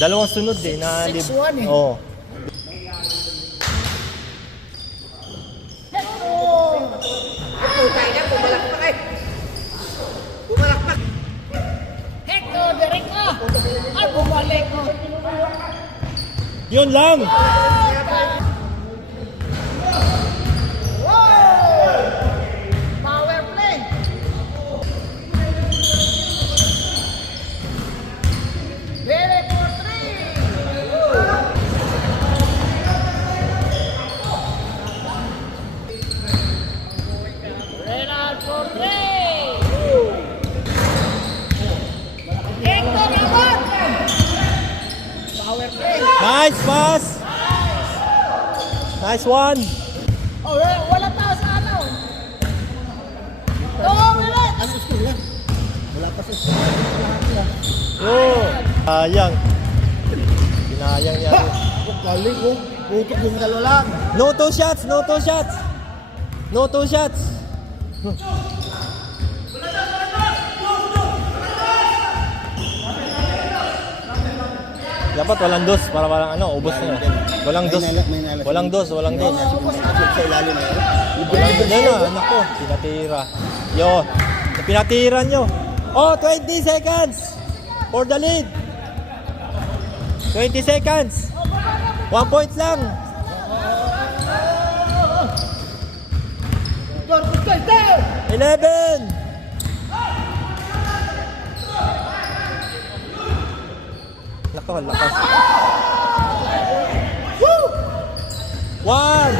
Dalawang sunod eh na 6-1 eh. Oo. Hector, direct ka! Ay, bumalik mo! Yun lang. Power play! Very for 3! Renal for 3! Hector naman! Power play! Nice pass. Nice one. Oh, wala tao sa ano. Ulit! Ano school yan? Wala pa sa school. Oh. Sayang. Binayang yan. Galing ko. Putok yung dalawa lang. No two shots, no two shots. No two shots. Dapat walang dos para walang ano, ubos na. Walang dos. Walang dos, walang dos. Sa ilalim na yun. Walang dos na, anak ko. Pinatira. Yo, pinatira nyo. Oh, 20 seconds for the lead. 20 seconds. 1 point lang. Go, 11. Lakas, lakas. 1.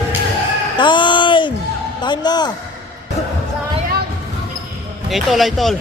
Time! Time na! sayang. Itol, itol.